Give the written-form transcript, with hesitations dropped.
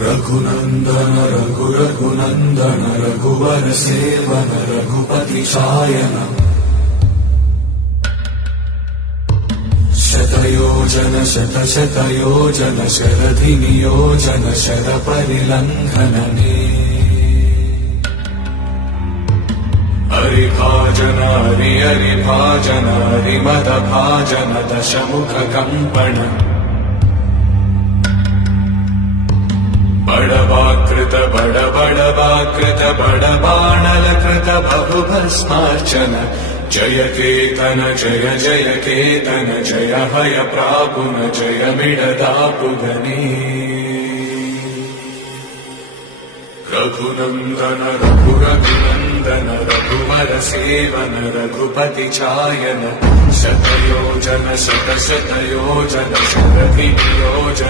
रघुनन्दन रघुरघुनन्दन रघुवर seven Raghupati चायन शतयोजन शतशतयोजन शरधि नियोजन शरपरिलङ्घनने हरिभाजन हरिभाजन हरिमदभाजन दशमुख कम्पण बड़वाकृत बड़वाकृत बड़बाणलकृत बहुभस्मार्चन जय केतन जय जय केतन जय हय प्रापुन जय मिडदापुगने रघुनन्दन रघुरघुनन्दन रघुवर सेवन रघुपति चायन शतयोजन शतशतयोजन शरधि नियोजन